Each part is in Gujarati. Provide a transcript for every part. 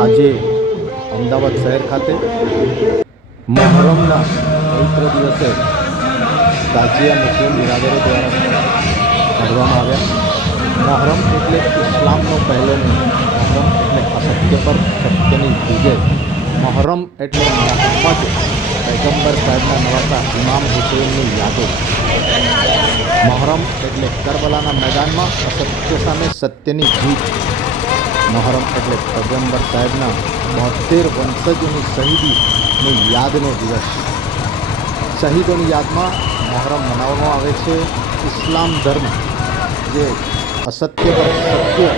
આજે અમદાવાદ શહેર ખાતે મહોરમના પવિત્ર દિવસે તાજિયા મુસ્લિમ બિરાદરો દ્વારા કાઢવામાં આવ્યા. મહોરમ એટલે ઇસ્લામનો પહેલો મહોરમ એટલે અસત્ય પર સત્યની વિજય. મહોરમ એટલે મોહમ્મદ પૈગંબર સાહેબના નવાસા ઇમામ હુસેનની યાદો. મહોરમ એટલે કરબલાના મેદાનમાં અસત્ય સામે સત્યની જીત. મહોરમ એટલે પૈગંબર સાહેબના બોતેર વંશજોની શહીદીની યાદનો દિવસ. શહીદોની યાદમાં મહોરમ મનાવવામાં આવે છે ઇસ્લામ ધર્મ, જે અસત્ય પર સત્ય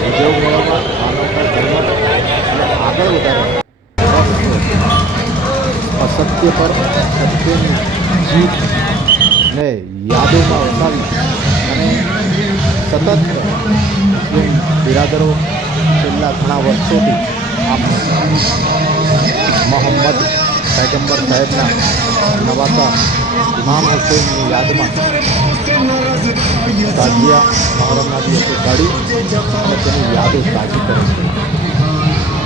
વિજય મેળવવા માનવતા ધર્મ આગળ વધારવા અસત્ય પર સત્યની જીત ને યાદોમાં વસાવી અને સતત મુસ્લિમ બિરાદરો છેલ્લા ઘણા વર્ષોથી આ મોહમ્મદ પૈગંબર સાહેબના નવાસા ઇમામ હુસૈનની યાદમાં તાજિયા મહોરમના દિવસે કાઢી અને તેની યાદો તાજી કરે છે.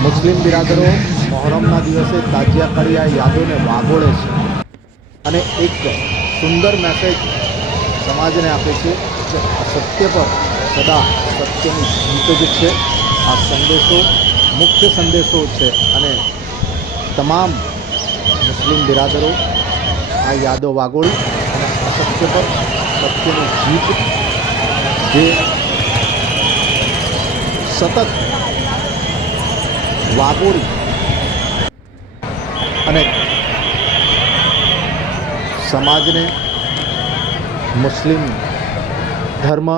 મુસ્લિમ બિરાદરો મહોરમના દિવસે તાજિયા કરી આ યાદોને વાગોળે છે અને એક સુંદર મેસેજ સમાજને આપે છે કે અસત્ય પર સદા સત્યની જીત જ છે. આ સંદેશો મુખ્ય સંદેશો છે અને તમામ મુસ્લિમ બિરાદરો, આ યાદો વાગોળી અને અસત્ય પર સત્યની જીત જે સતત વાગોળી અને સમાજને મુસ્લિમ ધર્મ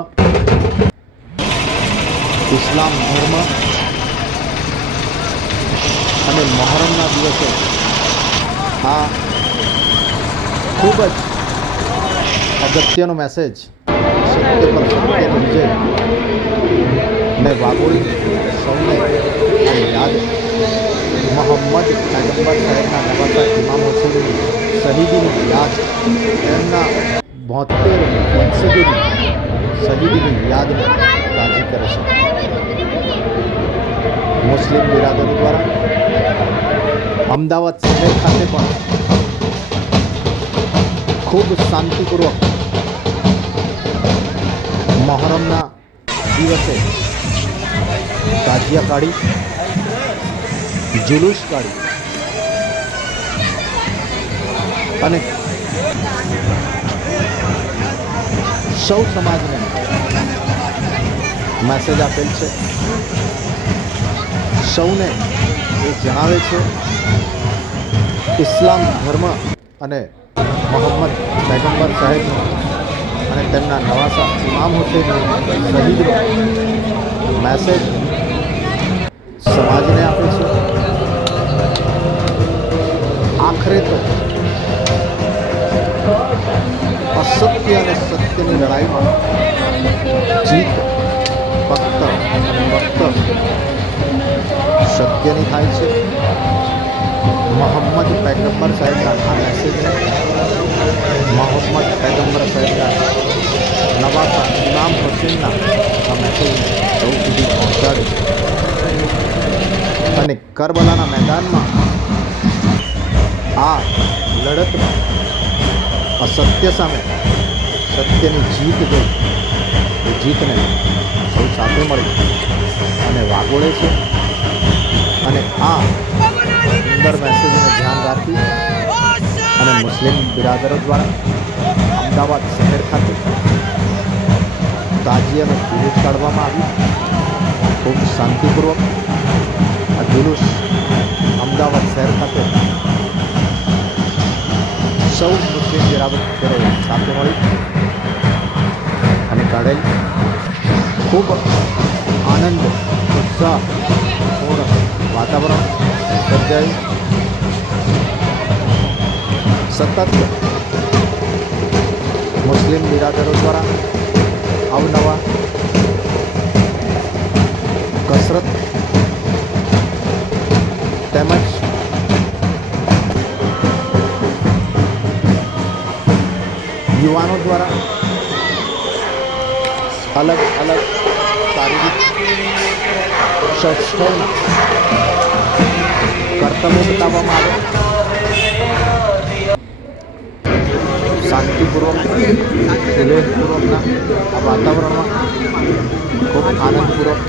ઇસ્લામ ધર્મ અને મહોરમના દિવસે આ ખૂબ જ અગત્યનો મેસેજ સત્ય પર સત્ય સમજે ને વાગોળી સૌને યાદ મોહમ્મદ પૈગંબર સાહેબના નવાસા ઇમામ હુસેનની શહીદીની યાદ, એમના બોતેર વંશજોની શહીદીની યાદને તાજી કરે છે. મુસ્લિમ બિરાદરો દ્વારા અમદાવાદ શહેર ખાતે પણ ખૂબ શાંતિપૂર્વક મહોરમના દિવસે તાજિયા કાઢી, જુલુસ કાઢી અને સૌ સમાજને મેસેજ આપેલ છે. સૌને એ જણાવે છે, ઇસ્લામ ધર્મ અને મોહમ્મદ પૈગંબર સાહેબ અને તેમના નવાસા ઇમામ હુસૈનની શહીદનો મેસેજ સમાજને આપે છે. આખરે તો અસત્ય અને સત્યની લડાઈમાં જીત ફક્ત ફક્ત સત્યની થાય છે. મોહમ્મદ પૈગંબર સાહેબના આ મેસેજને મોહમ્મદ પૈગંબર સાહેબના નવાસા ઇમામ હુસેનના આ મેસેજને સૌ સુધી પહોંચાડે અને કરબલાના મેદાનમાં આ લડતમાં અસત્ય સામે સત્યની જીત ગઈ. એ જીતને સૌ સાથે મળી. અને વાગોળે છે. અને આ સુંદર મેસેજને ધ્યાન રાખી અને મુસ્લિમ બિરાદરો દ્વારા અમદાવાદ શહેર ખાતે તાજિયાનો જુલુસ કાઢવામાં આવ્યું. ખૂબ શાંતિપૂર્વક આ જુલુસ અમદાવાદ શહેર ખાતે સૌ મુસ્લિમ બિરાદરો સાથે મળી અને કાઢેલ. ખૂબ આનંદ, ઉત્સાહ વાતાવરણ સર્જાયું. સતત મુસ્લિમ બિરાદરો દ્વારા અવનવા કસરત તેમજ યુવાનો દ્વારા અલગ અલગ શારીરિક સંસ્થાઓના કર્તવ્ય બતાવવામાં આવે શાંતિપૂર્વક સુલેહપૂર્વકના આ વાતાવરણમાં ખૂબ આનંદપૂર્વક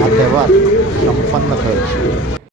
આ તહેવાર સંપન્ન થયો છે